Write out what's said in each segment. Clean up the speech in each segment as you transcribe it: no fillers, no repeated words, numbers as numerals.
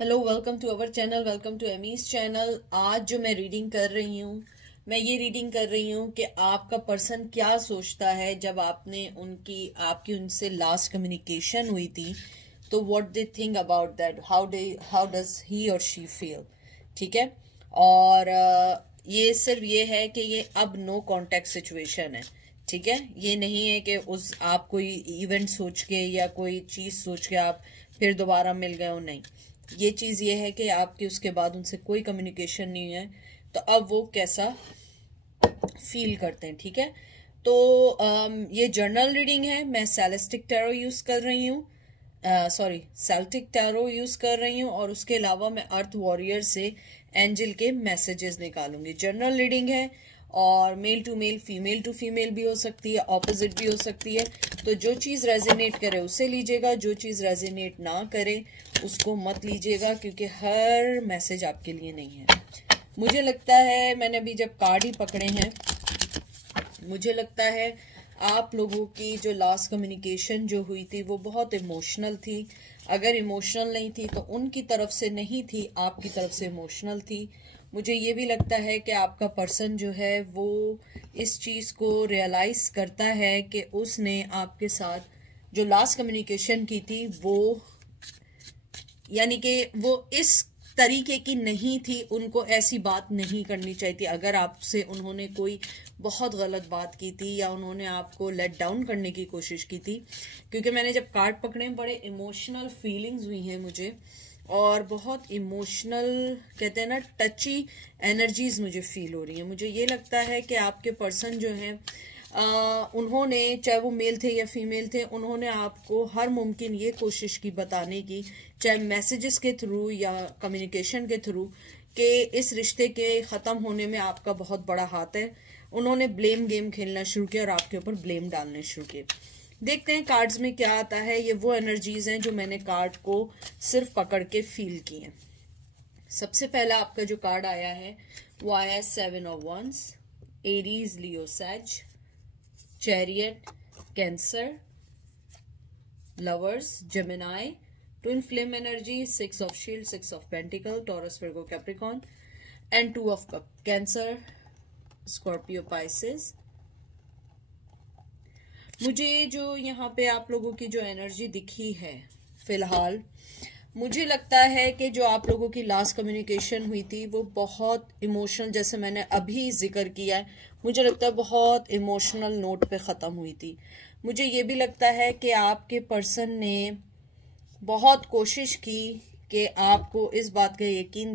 Hello, welcome to our channel, welcome to Amy's channel. आज जो मैं रीडिंग कर रही हूँ, मैं ये रीडिंग कर रही हूँ कि आपका पर्सन क्या सोचता है जब आपकी उनसे लास्ट कम्युनिकेशन हुई थी। तो what they think about that, how does he और शी फील। ठीक है। और ये सिर्फ ये है कि ये अब नो कॉन्टेक्ट सिचुएशन है। ठीक है, ये नहीं है कि आप कोई इवेंट सोच के या कोई चीज सोच के आप फिर दोबारा मिल गए हो। नहीं, ये चीज ये है कि आपकी उसके बाद उनसे कोई कम्युनिकेशन नहीं है, तो अब वो कैसा फील करते हैं। ठीक है। तो ये जर्नल रीडिंग है। मैं सेलेस्टिक टैरो यूज कर रही हूँ, सेल्टिक टैरो यूज कर रही हूँ, और उसके अलावा मैं अर्थ वॉरियर से एंजल के मैसेजेस निकालूंगी। जर्नल रीडिंग है और मेल टू फीमेल भी हो सकती है, ऑपोजिट भी हो सकती है। तो जो चीज रेजोनेट करे उसे लीजिएगा, जो चीज रेजोनेट ना करे उसको मत लीजिएगा, क्योंकि हर मैसेज आपके लिए नहीं है। मुझे लगता है, मैंने अभी जब कार्ड ही पकड़े हैं, मुझे लगता है आप लोगों की जो लास्ट कम्युनिकेशन जो हुई थी वो बहुत इमोशनल थी। अगर इमोशनल नहीं थी तो उनकी तरफ से नहीं थी, आपकी तरफ से इमोशनल थी। मुझे ये भी लगता है कि आपका पर्सन जो है वो इस चीज़ को रियलाइज करता है कि उसने आपके साथ जो लास्ट कम्युनिकेशन की थी वो, यानी कि वो इस तरीके की नहीं थी, उनको ऐसी बात नहीं करनी चाहिए थी। अगर आपसे उन्होंने कोई बहुत गलत बात की थी या उन्होंने आपको लेट डाउन करने की कोशिश की थी, क्योंकि मैंने जब कार्ड पकड़े बड़े इमोशनल फीलिंग्स हुई हैं मुझे, और बहुत इमोशनल कहते हैं ना, टची एनर्जीज मुझे फील हो रही हैं। मुझे ये लगता है कि आपके पर्सन जो हैं उन्होंने, चाहे वो मेल थे या फीमेल थे, उन्होंने आपको हर मुमकिन ये कोशिश की बताने की, चाहे मैसेजेस के थ्रू या कम्युनिकेशन के थ्रू, कि इस रिश्ते के ख़त्म होने में आपका बहुत बड़ा हाथ है। उन्होंने ब्लेम गेम खेलना शुरू किया और आपके ऊपर ब्लेम डालने शुरू किए। देखते हैं कार्ड्स में क्या आता है। ये वो एनर्जीज हैं जो मैंने कार्ड को सिर्फ पकड़ के फील की हैं। सबसे पहला आपका जो कार्ड आया है वो आया है 7 of once, Aries, Leo, sage, chariot, Cancer, lovers, Gemini, twin flame energy, 6 of shield, 6 of pentacle, Taurus, Virgo, Capricorn and 2 of cup, Cancer, Scorpio, Pisces. मुझे जो यहाँ पे आप लोगों की जो एनर्जी दिखी है फिलहाल, मुझे लगता है कि जो आप लोगों की लास्ट कम्युनिकेशन हुई थी वो बहुत इमोशनल, जैसे मैंने अभी जिक्र किया है, मुझे लगता है बहुत इमोशनल नोट पे ख़त्म हुई थी। मुझे ये भी लगता है कि आपके पर्सन ने बहुत कोशिश की कि आपको इस बात का यकीन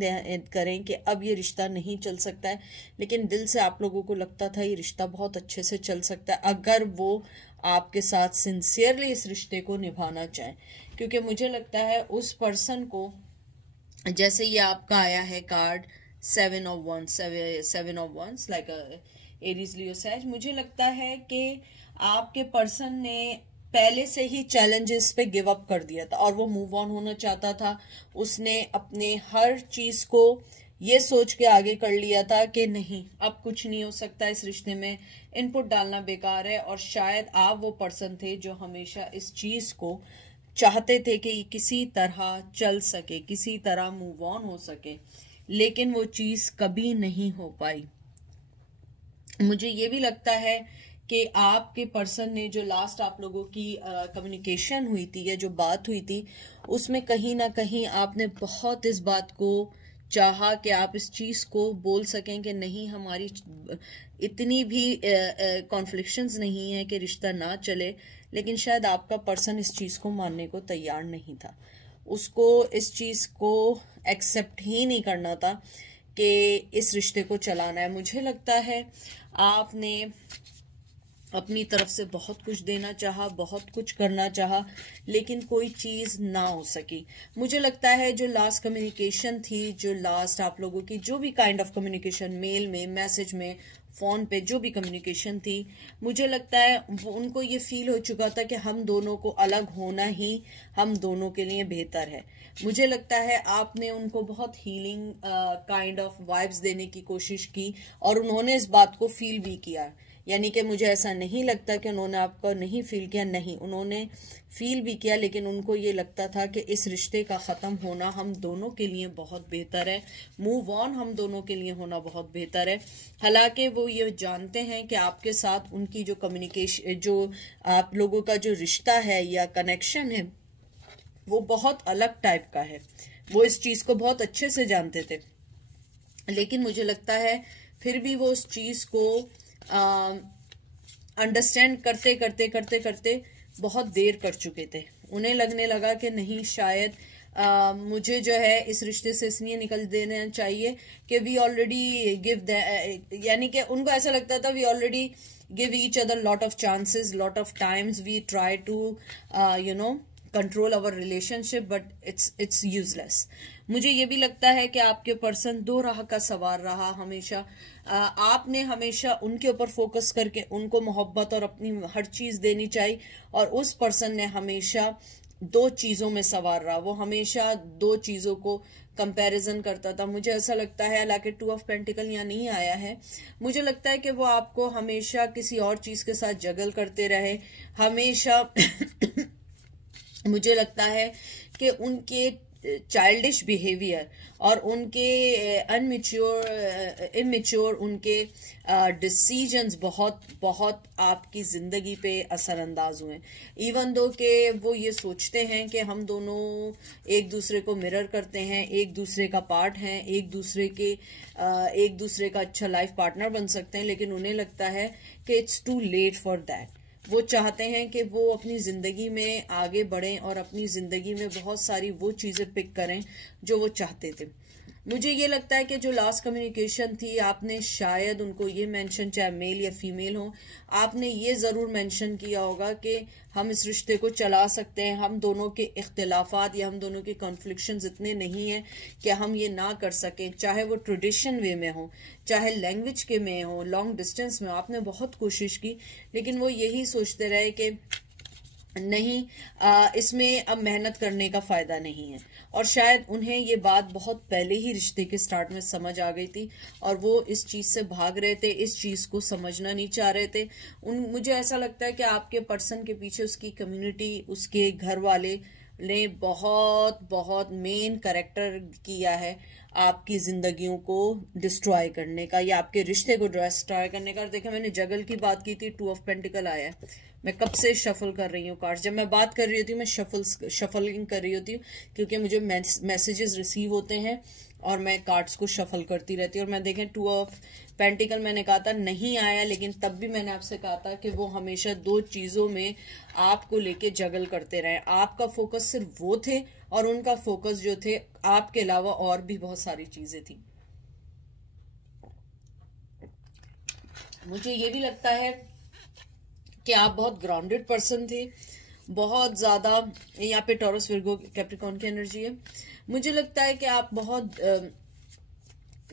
करें कि अब ये रिश्ता नहीं चल सकता है, लेकिन दिल से आप लोगों को लगता था ये रिश्ता बहुत अच्छे से चल सकता है अगर वो आपके साथ सिंसियरली इस रिश्ते को निभाना चाहें। क्योंकि मुझे लगता है उस पर्सन को, जैसे ये आपका आया है card 7 of wands like Aries, Leo, sage, मुझे लगता है कि आपके पर्सन ने पहले से ही चैलेंजेस पे गिव अप कर दिया था और वो मूव ऑन होना चाहता था। उसने अपने हर चीज को ये सोच के आगे कर लिया था कि नहीं, अब कुछ नहीं हो सकता इस रिश्ते में, इनपुट डालना बेकार है। और शायद आप वो पर्सन थे जो हमेशा इस चीज को चाहते थे कि किसी तरह चल सके, किसी तरह मूव ऑन हो सके, लेकिन वो चीज कभी नहीं हो पाई। मुझे ये भी लगता है कि आपके पर्सन ने जो लास्ट आप लोगों की कम्युनिकेशन हुई थी या जो बात हुई थी, उसमें कहीं ना कहीं आपने बहुत इस बात को चाहा कि आप इस चीज को बोल सकें कि नहीं, हमारी इतनी भी कॉन्फ्लिक्शंस नहीं है कि रिश्ता ना चले, लेकिन शायद आपका पर्सन इस चीज को मानने को तैयार नहीं था। उसको इस चीज को एक्सेप्ट ही नहीं करना था कि इस रिश्ते को चलाना है। मुझे लगता है आपने अपनी तरफ से बहुत कुछ देना चाहा, बहुत कुछ करना चाहा, लेकिन कोई चीज ना हो सकी। मुझे लगता है जो लास्ट कम्युनिकेशन थी, जो लास्ट आप लोगों की जो भी काइंड ऑफ कम्युनिकेशन, मेल में, मैसेज में, फोन पे जो भी कम्युनिकेशन थी, मुझे लगता है वो उनको ये फील हो चुका था कि हम दोनों को अलग होना ही हम दोनों के लिए बेहतर है। मुझे लगता है आपने उनको बहुत हीलिंग काइंड ऑफ वाइब्स देने की कोशिश की और उन्होंने इस बात को फील भी किया यानी कि मुझे ऐसा नहीं लगता कि उन्होंने आपको नहीं फील किया, नहीं, उन्होंने फील भी किया, लेकिन उनको ये लगता था कि इस रिश्ते का ख़त्म होना हम दोनों के लिए बहुत बेहतर है, मूव ऑन हम दोनों के लिए होना बहुत बेहतर है। हालांकि वो ये जानते हैं कि आपके साथ उनकी जो कम्युनिकेशन, जो आप लोगों का जो रिश्ता है या कनेक्शन है, वो बहुत अलग टाइप का है। वो इस चीज़ को बहुत अच्छे से जानते थे, लेकिन मुझे लगता है फिर भी वो उस चीज़ को अंडरस्टैंड करते करते करते करते बहुत देर कर चुके थे। उन्हें लगने लगा कि नहीं, शायद मुझे जो है इस रिश्ते से इसलिए निकल देना चाहिए कि वी ऑलरेडी गिव, यानी कि उनको ऐसा लगता था we already give each other lot of chances, lot of times we try to control our relationship, but it's useless. मुझे ये भी लगता है कि आपके पर्सन दो राह का सवार रहा हमेशा। आपने हमेशा उनके ऊपर फोकस करके उनको मोहब्बत और अपनी हर चीज देनी चाहिए, और उस पर्सन ने हमेशा दो चीजों में सवार रहा। वो हमेशा दो चीजों को कंपैरिजन करता था। मुझे ऐसा लगता है, हालांकि 2 ऑफ पेंटिकल यहाँ नहीं आया है, मुझे लगता है कि वो आपको हमेशा किसी और चीज के साथ जगल करते रहे हमेशा। मुझे लगता है कि उनके चाइल्डिश बिहेवियर और उनके इमेच्योर उनके डिसीजंस बहुत बहुत आपकी ज़िंदगी पे असरअंदाज हुए। इवन दो कि वो ये सोचते हैं कि हम दोनों एक दूसरे को मिरर करते हैं, एक दूसरे का पार्ट हैं, एक दूसरे का अच्छा लाइफ पार्टनर बन सकते हैं, लेकिन उन्हें लगता है कि it's too late for that. वो चाहते हैं कि वो अपनी ज़िंदगी में आगे बढ़ें और अपनी ज़िंदगी में बहुत सारी वो चीज़ें पिक करें जो वो चाहते थे। मुझे ये लगता है कि जो लास्ट कम्युनिकेशन थी, आपने शायद उनको ये मेंशन, चाहे मेल या फीमेल हो, आपने ये ज़रूर मेंशन किया होगा कि हम इस रिश्ते को चला सकते हैं, हम दोनों के इख्तिलाफात या हम दोनों के कॉन्फ्लिक्शंस इतने नहीं हैं कि हम ये ना कर सकें, चाहे वो ट्रेडिशन वे में हो, चाहे लैंग्वेज के में हो, लॉन्ग डिस्टेंस में हो। आपने बहुत कोशिश की, लेकिन वो यही सोचते रहे कि नहीं, इसमें अब मेहनत करने का फायदा नहीं है। और शायद उन्हें ये बात बहुत पहले ही रिश्ते के स्टार्ट में समझ आ गई थी, और वो इस चीज से भाग रहे थे, इस चीज को समझना नहीं चाह रहे थे। मुझे ऐसा लगता है कि आपके पर्सन के पीछे उसकी कम्युनिटी, उसके घर वाले ने बहुत बहुत मेन कैरेक्टर किया है आपकी जिंदगियों को डिस्ट्रॉय करने का, या आपके रिश्ते को डिस्ट्रॉय करने का। देखिए, मैंने जगल की बात की थी, 2 ऑफ पेंटिकल आया है। मैं कब से शफल कर रही हूँ कार्ड्स, जब मैं बात कर रही होती हूँ मैं शफलिंग कर रही होती हूँ, क्योंकि मुझे मैसेजेस रिसीव होते हैं और मैं कार्ड्स को शफल करती रहती हूँ। और मैं देखें 2 ऑफ पेंटिकल मैंने कहा था नहीं आया, लेकिन तब भी मैंने आपसे कहा था कि वो हमेशा दो चीजों में आपको लेके जगल करते रहे। आपका फोकस सिर्फ वो थे और उनका फोकस जो थे आपके अलावा और भी बहुत सारी चीजें थी। मुझे ये भी लगता है कि आप बहुत ग्राउंडेड पर्सन थे, बहुत ज्यादा। यहाँ पे टॉरस विर्गो कैप्रिकॉर्न की एनर्जी है। मुझे लगता है कि आप बहुत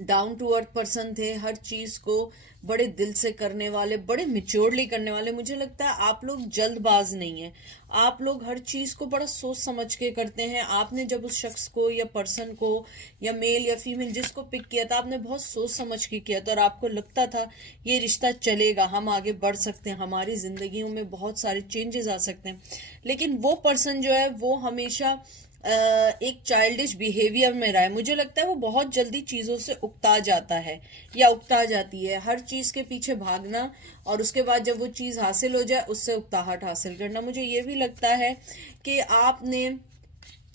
डाउन टू अर्थ पर्सन थे, हर चीज को बड़े दिल से करने वाले, बड़े मिच्योरली करने वाले। मुझे लगता है आप लोग जल्दबाज नहीं है, आप लोग हर चीज को बड़ा सोच समझ के करते हैं। आपने जब उस शख्स को या पर्सन को या मेल या फीमेल जिसको पिक किया था, आपने बहुत सोच समझ के किया था, और आपको लगता था ये रिश्ता चलेगा, हम आगे बढ़ सकते हैं, हमारी जिंदगियों में बहुत सारे चेंजेस आ सकते हैं। लेकिन वो पर्सन जो है वो हमेशा एक चाइल्डिश बिहेवियर में रहा है। मुझे लगता है वो बहुत जल्दी चीजों से उकता जाता है या उकता जाती है, हर चीज के पीछे भागना और उसके बाद जब वो चीज हासिल हो जाए उससे उकताहट हासिल करना। मुझे ये भी लगता है कि आपने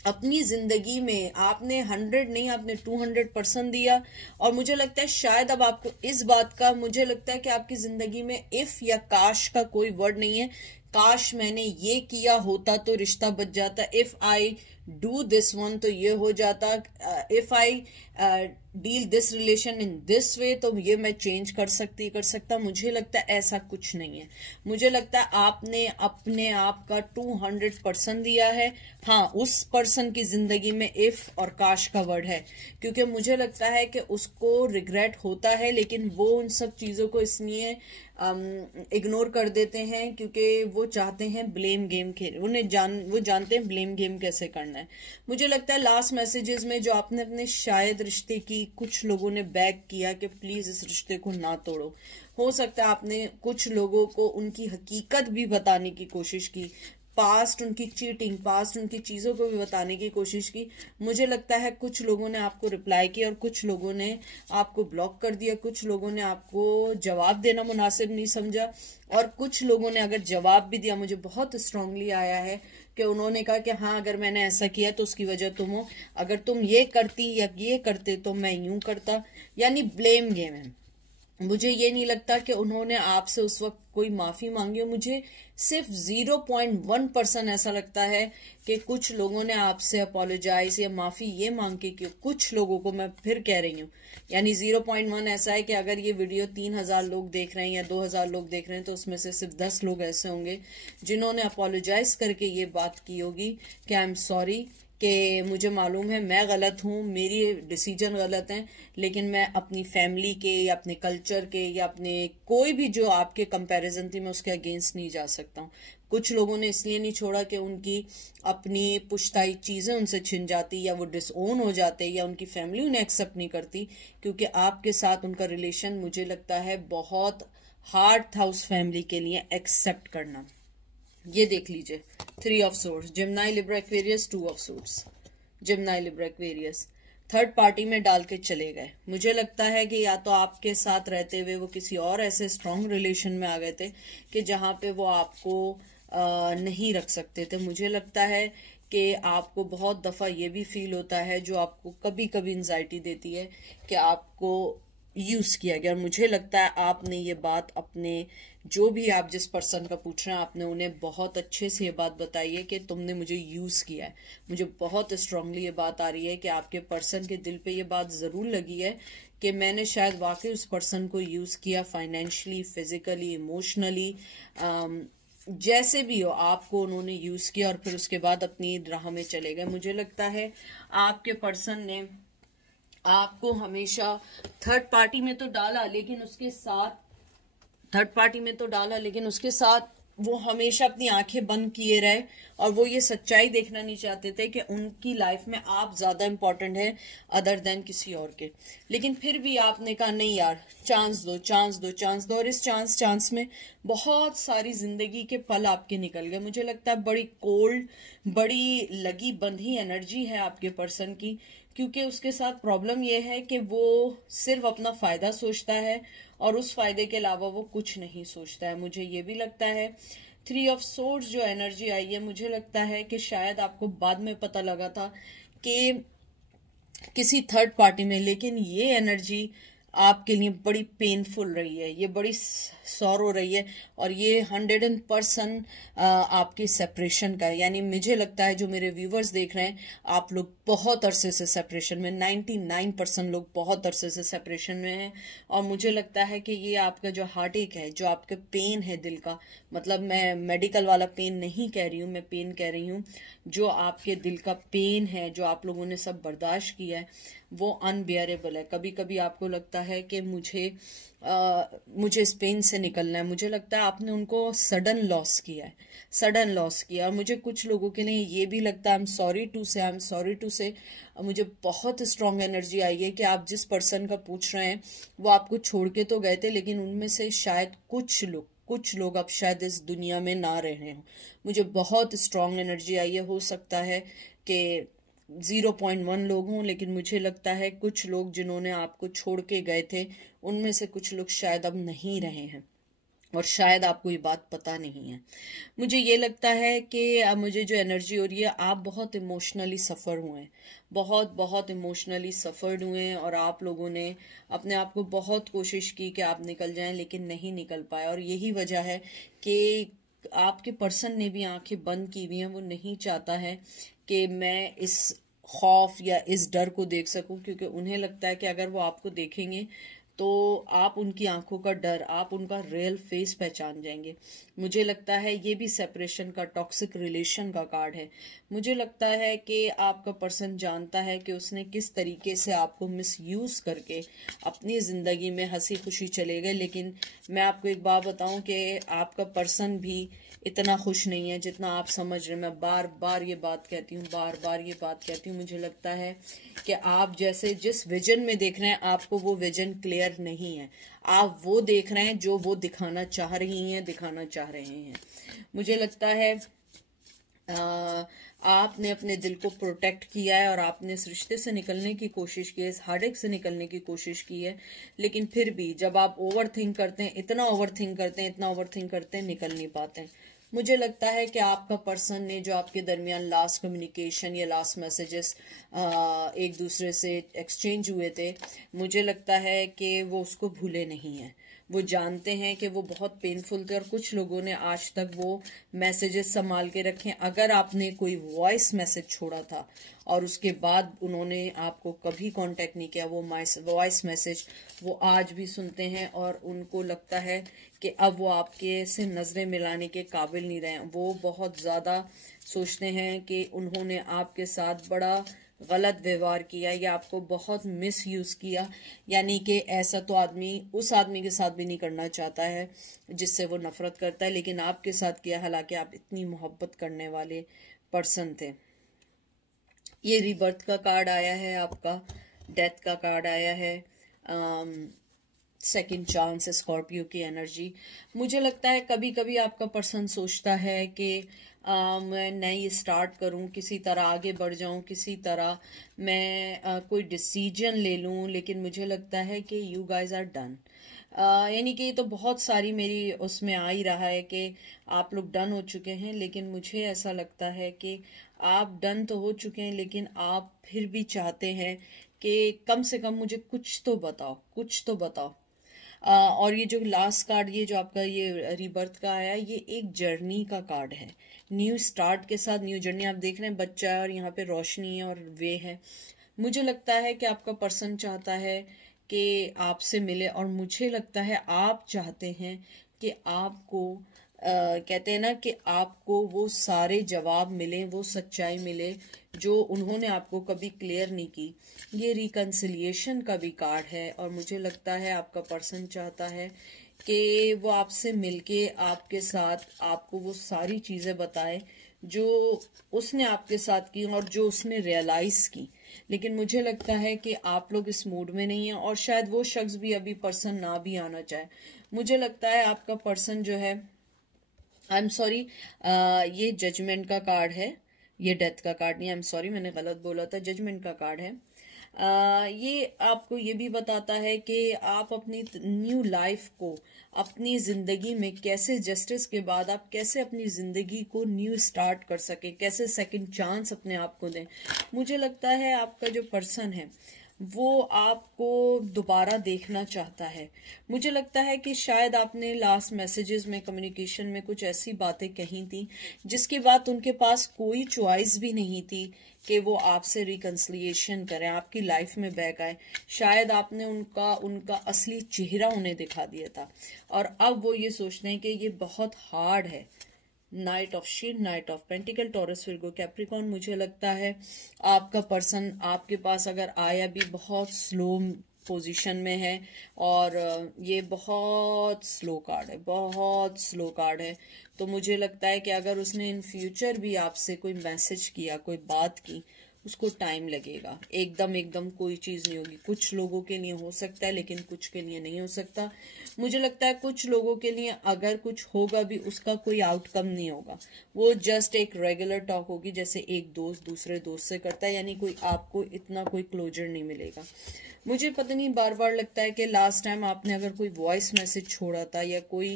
अपनी जिंदगी में आपने 100 नहीं, आपने 200% दिया। और मुझे लगता है शायद अब आपको इस बात का, मुझे लगता है कि आपकी जिंदगी में इफ या काश का कोई वर्ड नहीं है। काश मैंने ये किया होता तो रिश्ता बच जाता, if I do this one तो ये हो जाता, if I deal this relation in this way तो ये मैं चेंज कर सकता। मुझे लगता है ऐसा कुछ नहीं है। मुझे लगता है आपने अपने आप का 200% दिया है। हाँ, उस पर्सन की जिंदगी में इफ और काश का वर्ड है, क्योंकि मुझे लगता है कि उसको रिग्रेट होता है, लेकिन वो उन सब चीजों को इसलिए इग्नोर कर देते हैं क्योंकि वो चाहते हैं ब्लेम गेम खेल, वो जानते हैं ब्लेम गेम कैसे करना करना है। मुझे लगता है लास्ट मैसेजेस में जो आपने अपने शायद रिश्ते की कुछ लोगों ने बैक किया कि प्लीज इस रिश्ते को ना तोड़ो। हो सकता है आपने कुछ लोगों को उनकी हकीकत भी बताने की कोशिश की, पास्ट उनकी चीटिंग, पास्ट उनकी चीजों को भी बताने की कोशिश की। मुझे लगता है कुछ लोगों ने आपको रिप्लाई किया और कुछ लोगों ने आपको ब्लॉक कर दिया, कुछ लोगों ने आपको जवाब देना मुनासिब नहीं समझा, और कुछ लोगों ने अगर जवाब भी दिया, मुझे बहुत स्ट्रांगली आया है कि उन्होंने कहा कि हाँ अगर मैंने ऐसा किया तो उसकी वजह तुम हो, अगर तुम ये करती या ये करते तो मैं यूं करता। यानी ब्लेम गेम है। मुझे ये नहीं लगता कि उन्होंने आपसे उस वक्त कोई माफी मांगी हो। मुझे सिर्फ 0.1% ऐसा लगता है कि कुछ लोगों ने आपसे अपोलोजाइज या माफी ये मांग के कि कुछ लोगों को, मैं फिर कह रही हूँ, यानी 0.1 ऐसा है कि अगर ये वीडियो 3000 लोग देख रहे हैं या 2000 लोग देख रहे हैं तो उसमें से सिर्फ 10 लोग ऐसे होंगे जिन्होंने अपोलोजाइज करके ये बात की होगी कि आई एम सॉरी, कि मुझे मालूम है मैं गलत हूँ, मेरी डिसीजन गलत है, लेकिन मैं अपनी फैमिली के या अपने कल्चर के या अपने कोई भी जो आपके कंपैरिजन थी मैं उसके अगेंस्ट नहीं जा सकता हूँ। कुछ लोगों ने इसलिए नहीं छोड़ा कि उनकी अपनी पुश्ताई चीजें उनसे छिन जाती या वो डिसओन हो जाते या उनकी फैमिली उन्हें एक्सेप्ट नहीं करती, क्योंकि आपके साथ उनका रिलेशन मुझे लगता है बहुत हार्ड था उस फैमिली के लिए एक्सेप्ट करना। ये देख लीजिए, 3 of swords, Gemini Libra Aquarius, 2 of swords, Gemini Libra Aquarius, third party में डाल के चले गए। मुझे लगता है कि या तो आपके साथ रहते हुए वो किसी और ऐसे स्ट्रॉन्ग रिलेशन में आ गए थे कि जहां पे वो आपको नहीं रख सकते थे। मुझे लगता है कि आपको बहुत दफा ये भी फील होता है, जो आपको कभी कभी एंजाइटी देती है, कि आपको यूज किया गया। और मुझे लगता है आपने ये बात अपने, जो भी आप जिस पर्सन का पूछ रहे हैं, आपने उन्हें बहुत अच्छे से ये बात बताई है कि तुमने मुझे यूज किया है। मुझे बहुत स्ट्रांगली ये बात आ रही है कि आपके पर्सन के दिल पे ये बात जरूर लगी है कि मैंने शायद वाकई उस पर्सन को यूज किया, फाइनेंशियली, फिजिकली, इमोशनली, जैसे भी हो आपको उन्होंने यूज किया और फिर उसके बाद अपनी राह में चले गए। मुझे लगता है आपके पर्सन ने आपको हमेशा थर्ड पार्टी में तो डाला, लेकिन उसके साथ वो हमेशा अपनी आंखें बंद किए रहे और वो ये सच्चाई देखना नहीं चाहते थे कि उनकी लाइफ में आप ज्यादा इंपॉर्टेंट है अदर देन किसी और के। लेकिन फिर भी आपने कहा नहीं यार, चांस दो, चांस दो, चांस दो, और इस चांस में बहुत सारी जिंदगी के पल आपके निकल गए। मुझे लगता है बड़ी कोल्ड, बड़ी लगी बंधी एनर्जी है आपके पर्सन की, क्योंकि उसके साथ प्रॉब्लम यह है कि वो सिर्फ अपना फायदा सोचता है और उस फायदे के अलावा वो कुछ नहीं सोचता है। मुझे ये भी लगता है 3 ऑफ सोर्ड्स जो एनर्जी आई है, मुझे लगता है कि शायद आपको बाद में पता लगा था कि किसी थर्ड पार्टी में, लेकिन ये एनर्जी आपके लिए बड़ी पेनफुल रही है, ये बड़ी सॉरो रही है, और ये 100% आपकी सेपरेशन का है। यानी मुझे लगता है जो मेरे व्यूवर्स देख रहे हैं, आप लोग बहुत अरसे से सेपरेशन में, 99% लोग बहुत अरसे से सेपरेशन में हैं। और मुझे लगता है कि ये आपका जो हार्ट एक है, जो आपका पेन है दिल का, मतलब मैं मेडिकल वाला पेन नहीं कह रही हूँ, मैं पेन कह रही हूँ जो आपके दिल का पेन है, जो आप लोगों ने सब बर्दाश्त किया है, वो अनबियरेबल है। कभी कभी आपको लगता है कि मुझे इस पेन से निकलना है। मुझे लगता है आपने उनको सडन लॉस किया है, और मुझे कुछ लोगों के लिए ये भी लगता है, आई एम सॉरी टू से मुझे बहुत स्ट्रांग एनर्जी आई है कि आप जिस पर्सन का पूछ रहे हैं वो आपको छोड़ के तो गए थे, लेकिन उनमें से शायद कुछ लोग अब शायद इस दुनिया में ना रहे हों। मुझे बहुत स्ट्रांग एनर्जी आई है। हो सकता है कि 0.1 लोग हों, लेकिन मुझे लगता है कुछ लोग जिन्होंने आपको छोड़ के गए थे, उनमें से कुछ लोग शायद अब नहीं रहे हैं और शायद आपको ये बात पता नहीं है। मुझे ये लगता है कि मुझे जो एनर्जी हो रही है, आप बहुत इमोशनली सफ़र हुए हैं, बहुत इमोशनली सफ़र्ड हुए हैं, और आप लोगों ने अपने आप को बहुत कोशिश की कि आप निकल जाएं, लेकिन नहीं निकल पाए। और यही वजह है कि आपके पर्सन ने भी आंखें बंद की हुई हैं। वो नहीं चाहता है कि मैं इस खौफ या इस डर को देख सकूं, क्योंकि उन्हें लगता है कि अगर वो आपको देखेंगे तो आप उनकी आंखों का डर, आप उनका रियल फेस पहचान जाएंगे। मुझे लगता है ये भी सेपरेशन का, टॉक्सिक रिलेशन का कार्ड है। मुझे लगता है कि आपका पर्सन जानता है कि उसने किस तरीके से आपको मिसयूज करके अपनी जिंदगी में हंसी खुशी चले गए। लेकिन मैं आपको एक बात बताऊं कि आपका पर्सन भी इतना खुश नहीं है जितना आप समझ रहे हैं। मैं बार बार ये बात कहती हूँ, बार बार ये बात कहती हूँ। मुझे लगता है कि आप जैसे जिस विजन में देख रहे हैं, आपको वो विजन क्लियर नहीं है। आप वो देख रहे हैं जो वो दिखाना चाह रही हैं, दिखाना चाह रहे हैं। मुझे लगता है आपने अपने दिल को प्रोटेक्ट किया है और आपने इस रिश्ते से निकलने की कोशिश की है, इस हार्ट से निकलने की कोशिश की है, लेकिन फिर भी जब आप ओवर थिंक करते हैं, इतना ओवर थिंक करते हैं, इतना ओवर थिंक करते हैं, निकल नहीं पाते हैं। मुझे लगता है कि आपका पर्सन ने जो आपके दरमियान लास्ट कम्युनिकेशन या लास्ट मैसेजेस एक दूसरे से एक्सचेंज हुए थे, मुझे लगता है कि वो उसको भूले नहीं हैं। वो जानते हैं कि वो बहुत पेनफुल थे और कुछ लोगों ने आज तक वो मैसेजेस संभाल के रखे। अगर आपने कोई वॉइस मैसेज छोड़ा था और उसके बाद उन्होंने आपको कभी कांटेक्ट नहीं किया, वो वॉइस मैसेज वो आज भी सुनते हैं और उनको लगता है कि अब वो आपके से नज़रें मिलाने के काबिल नहीं रहे। वो बहुत ज़्यादा सोचते हैं कि उन्होंने आपके साथ बड़ा गलत व्यवहार किया या आपको बहुत मिस यूज किया, यानी कि ऐसा तो आदमी उस आदमी के साथ भी नहीं करना चाहता है जिससे वो नफरत करता है, लेकिन आपके साथ किया, हालांकि आप इतनी मोहब्बत करने वाले पर्सन थे। ये रीबर्थ का कार्ड आया है, आपका डेथ का कार्ड आया है, सेकंड चांस, स्कॉर्पियो की एनर्जी। मुझे लगता है कभी कभी आपका पर्सन सोचता है कि मैं नई स्टार्ट करूं, किसी तरह आगे बढ़ जाऊं, किसी तरह मैं कोई डिसीजन ले लूं, लेकिन मुझे लगता है कि यू गाइज आर डन। यानी कि तो बहुत सारी मेरी उसमें आ ही रहा है कि आप लोग डन हो चुके हैं, लेकिन मुझे ऐसा लगता है कि आप डन तो हो चुके हैं, लेकिन आप फिर भी चाहते हैं कि कम से कम मुझे कुछ तो बताओ, कुछ तो बताओ। और ये जो लास्ट कार्ड, ये जो आपका ये रीबर्थ का आया, ये एक जर्नी का कार्ड है। न्यू स्टार्ट के साथ न्यू जर्नी। आप देख रहे हैं बच्चा है और यहाँ पे रोशनी है और वे है। मुझे लगता है कि आपका पर्सन चाहता है कि आपसे मिले और मुझे लगता है आप चाहते हैं कि आपको कहते हैं ना कि आपको वो सारे जवाब मिले, वो सच्चाई मिले जो उन्होंने आपको कभी क्लियर नहीं की। ये रिकन्सिलिएशन का भी कार्ड है और मुझे लगता है आपका पर्सन चाहता है कि वो आपसे मिलके आपके साथ आपको वो सारी चीज़ें बताए जो उसने आपके साथ की और जो उसने रियलाइज़ की। लेकिन मुझे लगता है कि आप लोग इस मूड में नहीं हैं और शायद वो शख्स भी अभी पर्सन ना भी आना चाहे। मुझे लगता है आपका पर्सन जो है, आई एम सॉरी, ये जजमेंट का कार्ड है, ये डेथ का कार्ड नहीं, आई एम सॉरी मैंने गलत बोला था, जजमेंट का कार्ड है। ये आपको ये भी बताता है कि आप अपनी न्यू लाइफ को, अपनी ज़िंदगी में कैसे जस्टिस के बाद आप कैसे अपनी ज़िंदगी को न्यू स्टार्ट कर सके, कैसे सेकंड चांस अपने आप को दें। मुझे लगता है आपका जो पर्सन है वो आपको दोबारा देखना चाहता है। मुझे लगता है कि शायद आपने लास्ट मैसेजेस में, कम्युनिकेशन में कुछ ऐसी बातें कही थी जिसके बाद उनके पास कोई चॉइस भी नहीं थी कि वो आपसे रिकन्सिलिएशन करें, आपकी लाइफ में बैक आए। शायद आपने उनका असली चेहरा उन्हें दिखा दिया था और अब वो ये सोचते हैं कि ये बहुत हार्ड है। Night of shield, night of pentacle, taurus, Virgo, Capricorn. मुझे लगता है आपका पर्सन आपके पास अगर आया भी बहुत स्लो पोजीशन में है और ये बहुत स्लो कार्ड है, बहुत स्लो कार्ड है। तो मुझे लगता है कि अगर उसने इन फ्यूचर भी आपसे कोई मैसेज किया, कोई बात की, उसको टाइम लगेगा। एकदम कोई चीज़ नहीं होगी। कुछ लोगों के लिए हो सकता है लेकिन कुछ के लिए नहीं हो सकता। मुझे लगता है कुछ लोगों के लिए अगर कुछ होगा भी उसका कोई आउटकम नहीं होगा, वो जस्ट एक रेगुलर टॉक होगी जैसे एक दोस्त दूसरे दोस्त से करता है, यानी कोई आपको इतना कोई क्लोजर नहीं मिलेगा। मुझे पता नहीं, बार बार लगता है कि लास्ट टाइम आपने अगर कोई वॉइस मैसेज छोड़ा था या कोई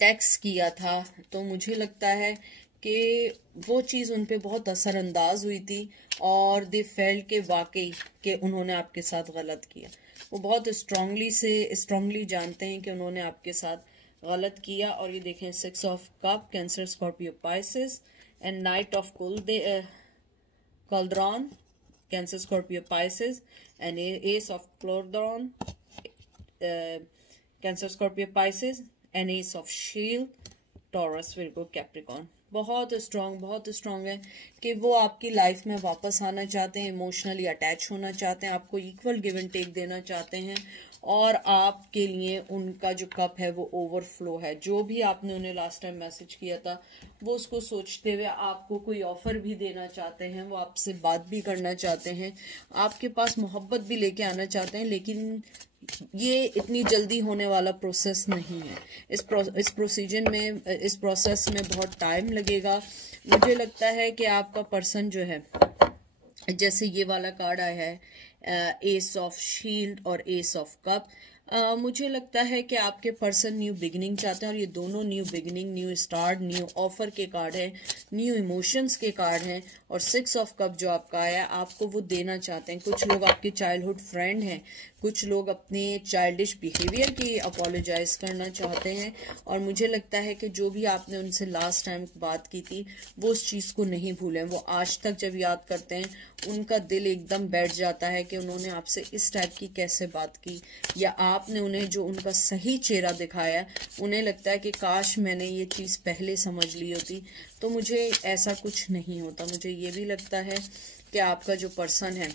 टेक्स्ट किया था तो मुझे लगता है कि वो चीज़ उन पे बहुत असरअंदाज हुई थी और दे फेल्ट के वाकई कि उन्होंने आपके साथ गलत किया। वो बहुत स्ट्रांगली जानते हैं कि उन्होंने आपके साथ गलत किया। और ये देखें, 6 of cup, Cancer, Scorpio, Pisces and knight of cauldron, Cancer, Scorpio, Pisces and ace of cauldron, Cancer, Scorpio, Pisces and ace of shield, Taurus, Virgo, Capricorn. बहुत स्ट्रांग है कि वो आपकी लाइफ में वापस आना चाहते हैं, इमोशनली अटैच होना चाहते हैं, आपको इक्वल गिव एंड टेक देना चाहते हैं और आपके लिए उनका जो कप है वो ओवरफ्लो है। जो भी आपने उन्हें लास्ट टाइम मैसेज किया था वो उसको सोचते हुए आपको कोई ऑफर भी देना चाहते हैं, वो आपसे बात भी करना चाहते हैं, आपके पास मोहब्बत भी लेके आना चाहते हैं, लेकिन ये इतनी जल्दी होने वाला प्रोसेस नहीं है। इस प्रोसेस में बहुत टाइम लगेगा। मुझे लगता है कि आपका पर्सन जो है, जैसे ये वाला कार्ड आया है एस ऑफ शील्ड और एस ऑफ कप, मुझे लगता है कि आपके पर्सन न्यू बिगिनिंग चाहते हैं, और ये दोनों new beginning, new start, new offer के कार्ड है, न्यू इमोशंस के कार्ड हैं। और 6 ऑफ कप जो आपका आया है, आपको वो देना चाहते हैं। कुछ लोग आपके चाइल्डहुड फ्रेंड हैं, कुछ लोग अपने चाइल्डिश बिहेवियर की अपोलोजाइज करना चाहते हैं, और मुझे लगता है कि जो भी आपने उनसे लास्ट टाइम बात की थी वो उस चीज़ को नहीं भूलें। वो आज तक जब याद करते हैं उनका दिल एकदम बैठ जाता है कि उन्होंने आपसे इस टाइप की कैसे बात की, या आपने उन्हें जो उनका सही चेहरा दिखाया, उन्हें लगता है कि काश मैंने ये चीज़ पहले समझ ली होती तो मुझे ऐसा कुछ नहीं होता। मुझे ये भी लगता है कि आपका जो पर्सन है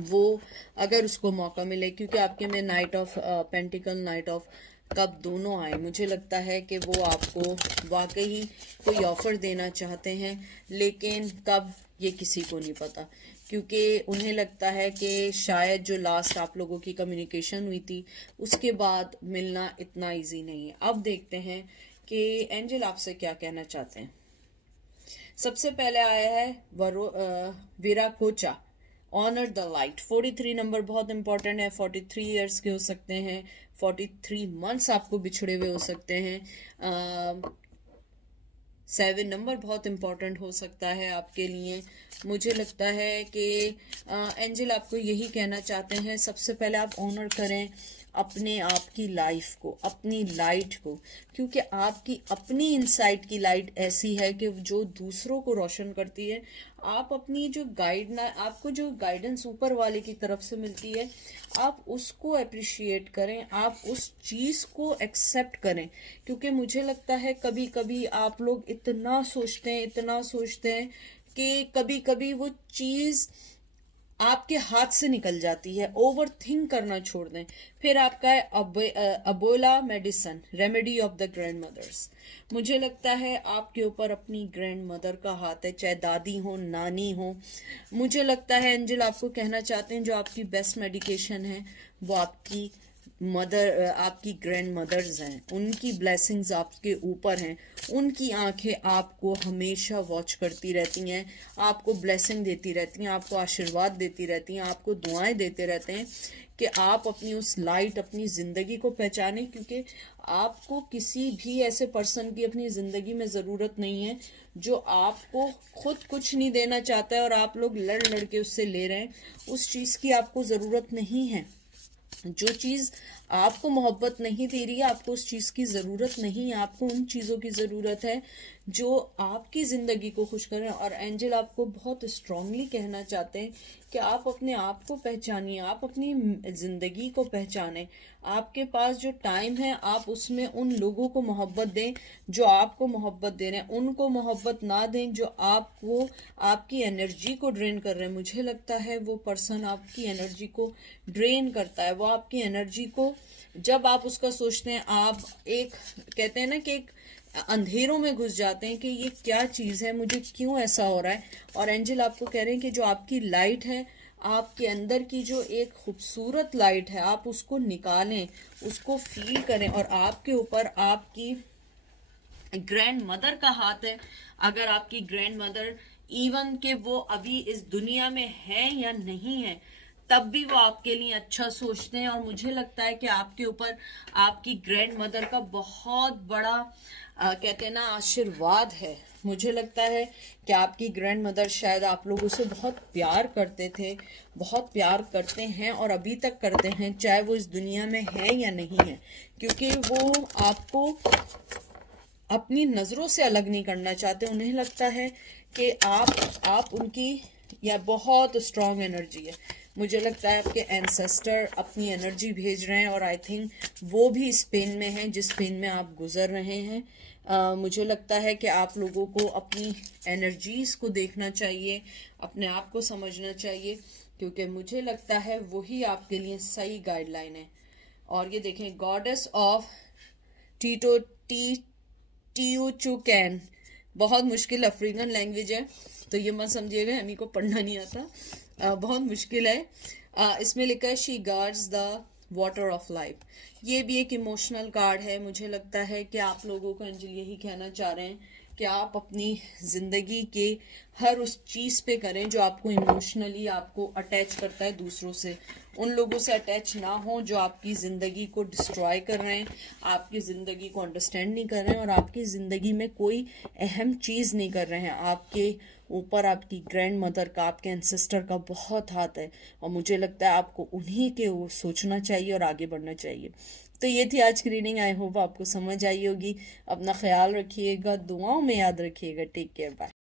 वो, अगर उसको मौका मिले, क्योंकि आपके में night of pentacle, night of cup दोनों आए, मुझे लगता है कि वो आपको वाकई कोई ऑफर देना चाहते हैं, लेकिन कब ये किसी को नहीं पता, क्योंकि उन्हें लगता है कि शायद जो लास्ट आप लोगों की कम्युनिकेशन हुई थी उसके बाद मिलना इतना इजी नहीं है। अब देखते हैं कि एंजल आपसे क्या कहना चाहते हैं। सबसे पहले आया है विराकोचा, ऑनर द लाइट। 43 नंबर बहुत इंपॉर्टेंट है। 43 इयर्स के हो सकते हैं, 43 मंथ्स आपको बिछड़े हुए हो सकते हैं। 7 नंबर बहुत इंपॉर्टेंट हो सकता है आपके लिए। मुझे लगता है कि एंजल आपको यही कहना चाहते हैं, सबसे पहले आप ऑनर करें अपने आप की लाइफ को, अपनी लाइट को, क्योंकि आपकी अपनी इनसाइड की लाइट ऐसी है कि जो दूसरों को रोशन करती है। आप अपनी जो आपको जो गाइडेंस ऊपर वाले की तरफ से मिलती है, आप उसको अप्रिशिएट करें, आप उस चीज को एक्सेप्ट करें, क्योंकि मुझे लगता है कभी कभी आप लोग इतना सोचते हैं कि कभी कभी वो चीज आपके हाथ से निकल जाती है। ओवर थिंक करना छोड़ दें। फिर आपका है अबोला medicine, remedy of the grandmothers. मुझे लगता है आपके ऊपर अपनी ग्रैंड मदर का हाथ है, चाहे दादी हो, नानी हो। मुझे लगता है एंजल आपको कहना चाहते हैं जो आपकी बेस्ट मेडिकेशन है वो आपकी मदर, आपकी ग्रैंड मदर्स हैं, उनकी ब्लेसिंग्स आपके ऊपर हैं। उनकी आंखें आपको हमेशा वॉच करती रहती हैं, आपको ब्लेसिंग देती रहती हैं, आपको आशीर्वाद देती रहती हैं, आपको दुआएं देते रहते हैं कि आप अपनी उस लाइट, अपनी ज़िंदगी को पहचानें, क्योंकि आपको किसी भी ऐसे पर्सन की अपनी ज़िंदगी में ज़रूरत नहीं है जो आपको खुद कुछ नहीं देना चाहता है और आप लोग लड़ लड़ के उससे ले रहे हैं। उस चीज़ की आपको ज़रूरत नहीं है। जो चीज आपको मोहब्बत नहीं दे रही है, आपको उस चीज की जरूरत नहीं है। आपको उन चीजों की जरूरत है जो आपकी जिंदगी को खुश करें। और एंजल आपको बहुत स्ट्रांगली कहना चाहते हैं कि आप अपने आप को पहचानिए, आप अपनी जिंदगी को पहचानें। आपके पास जो टाइम है आप उसमें उन लोगों को मोहब्बत दें जो आपको मोहब्बत दे रहे हैं, उनको मोहब्बत ना दें जो आपको, आपकी एनर्जी को ड्रेन कर रहे हैं। मुझे लगता है वो पर्सन आपकी एनर्जी को ड्रेन करता है। वो आपकी एनर्जी को, जब आप उसका सोचते हैं, आप एक कहते हैं ना कि एक अंधेरों में घुस जाते हैं कि ये क्या चीज है, मुझे क्यों ऐसा हो रहा है। और एंजल आपको कह रहे हैं कि जो आपकी लाइट है, आपके अंदर की जो एक खूबसूरत लाइट है, आप उसको निकालें, उसको फील करें। और आपके ऊपर आपकी ग्रैंड मदर का हाथ है। अगर आपकी ग्रैंड मदर, इवन के वो अभी इस दुनिया में है या नहीं है, तब भी वो आपके लिए अच्छा सोचते हैं। और मुझे लगता है कि आपके ऊपर आपकी ग्रैंड मदर का बहुत बड़ा कहते हैं ना आशीर्वाद है। मुझे लगता है कि आपकी ग्रैंड मदर शायद आप लोगों से बहुत प्यार करते थे, बहुत प्यार करते हैं और अभी तक करते हैं, चाहे वो इस दुनिया में है या नहीं है, क्योंकि वो आपको अपनी नजरों से अलग नहीं करना चाहते। उन्हें लगता है कि आप उनकी, या बहुत स्ट्रांग एनर्जी है। मुझे लगता है आपके एंसेस्टर अपनी एनर्जी भेज रहे हैं, और आई थिंक वो भी इस पेन में हैं जिस पेन में आप गुजर रहे हैं। मुझे लगता है कि आप लोगों को अपनी एनर्जीज को देखना चाहिए, अपने आप को समझना चाहिए, क्योंकि मुझे लगता है वही आपके लिए सही गाइडलाइन है। और ये देखें, गॉडेस ऑफ टीओचुकैन, बहुत मुश्किल अफ्रीकन लैंग्वेज है, तो ये मत समझिएगा हमें को पढ़ना नहीं आता, बहुत मुश्किल है। इसमें लिखा है she guards the water of life. ये भी एक इमोशनल कार्ड है। मुझे लगता है कि आप लोगों को एंजल यही कहना चाह रहे हैं कि आप अपनी जिंदगी के हर उस चीज पे करें जो आपको इमोशनली आपको अटैच करता है दूसरों से। उन लोगों से अटैच ना हो जो आपकी जिंदगी को डिस्ट्रॉय कर रहे हैं, आपकी जिंदगी को अंडरस्टैंड नहीं कर रहे हैं और आपकी जिंदगी में कोई अहम चीज नहीं कर रहे हैं। आपके ऊपर आपकी ग्रैंड मदर का, आपके एंसेस्टर का बहुत हाथ है और मुझे लगता है आपको उन्हीं के वो सोचना चाहिए और आगे बढ़ना चाहिए। तो ये थी आज की रीडिंग। आई होप आपको समझ आई होगी। अपना ख्याल रखिएगा, दुआओं में याद रखिएगा। Take care, bye.